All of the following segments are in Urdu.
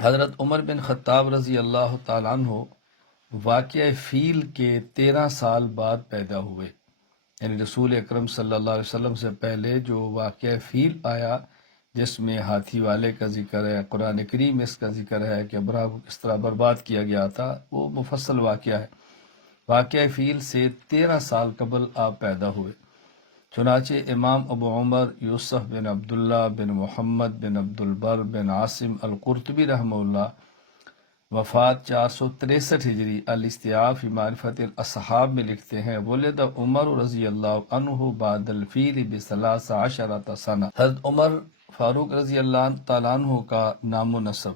حضرت عمر بن خطاب رضی اللہ تعالیٰ عنہ واقعہ فیل کے 13 سال بعد پیدا ہوئے، یعنی رسول اکرم صلی اللہ علیہ وسلم سے پہلے جو واقعہ فیل آیا جس میں ہاتھی والے کا ذکر ہے، قرآن کریم میں اس کا ذکر ہے کہ ابرہہ کو کس طرح برباد کیا گیا تھا، وہ مفصل واقعہ ہے۔ واقعہ فیل سے 13 سال قبل آپ پیدا ہوئے۔ چنانچہ امام ابو عمر یوسف بن عبداللہ بن محمد بن عبد البر بن عاصم القرطبی رحمہ اللہ وفات 463 ہجری الاستیعاب فی معرفت الاصحاب میں لکھتے ہیں، ولد عمر رضی اللہ عنہ بعد الفیل بثلاث عشرۃ سنہ۔ حضرت عمر فاروق رضی اللہ تعالیٰ عنہ کا نام و نسب: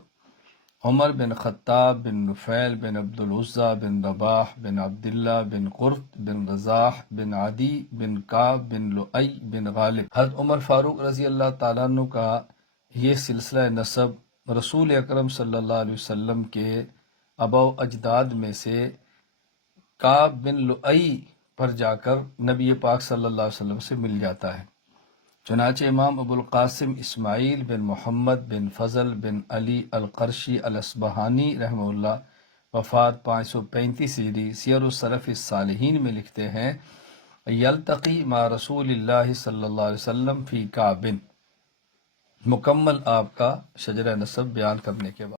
عمر بن خطاب بن نفیل بن عبد العزیٰ بن رباح بن عبداللہ بن قرط بن رزاح بن عدی بن کعب بن لؤی بن غالب۔ حضرت عمر فاروق رضی اللہ تعالیٰ عنہ کا یہ سلسلہ نسب رسول اکرم صلی اللہ علیہ وسلم کے آباء و اجداد میں سے کعب بن لؤی پر جا کر نبی پاک صلی اللہ علیہ وسلم سے مل جاتا ہے۔ چنانچہ امام ابو القاسم اسماعیل بن محمد بن فضل بن علی القرشی الاصبہانی رحمہ اللہ وفات 535 ہجری سیر السلف الصالحین میں لکھتے ہیں، یلتقی مع رسول اللہ صلی اللہ علیہ وسلم فی کعب۔ مکمل آپ کا شجرہ نسب بیان کرنے کے بعد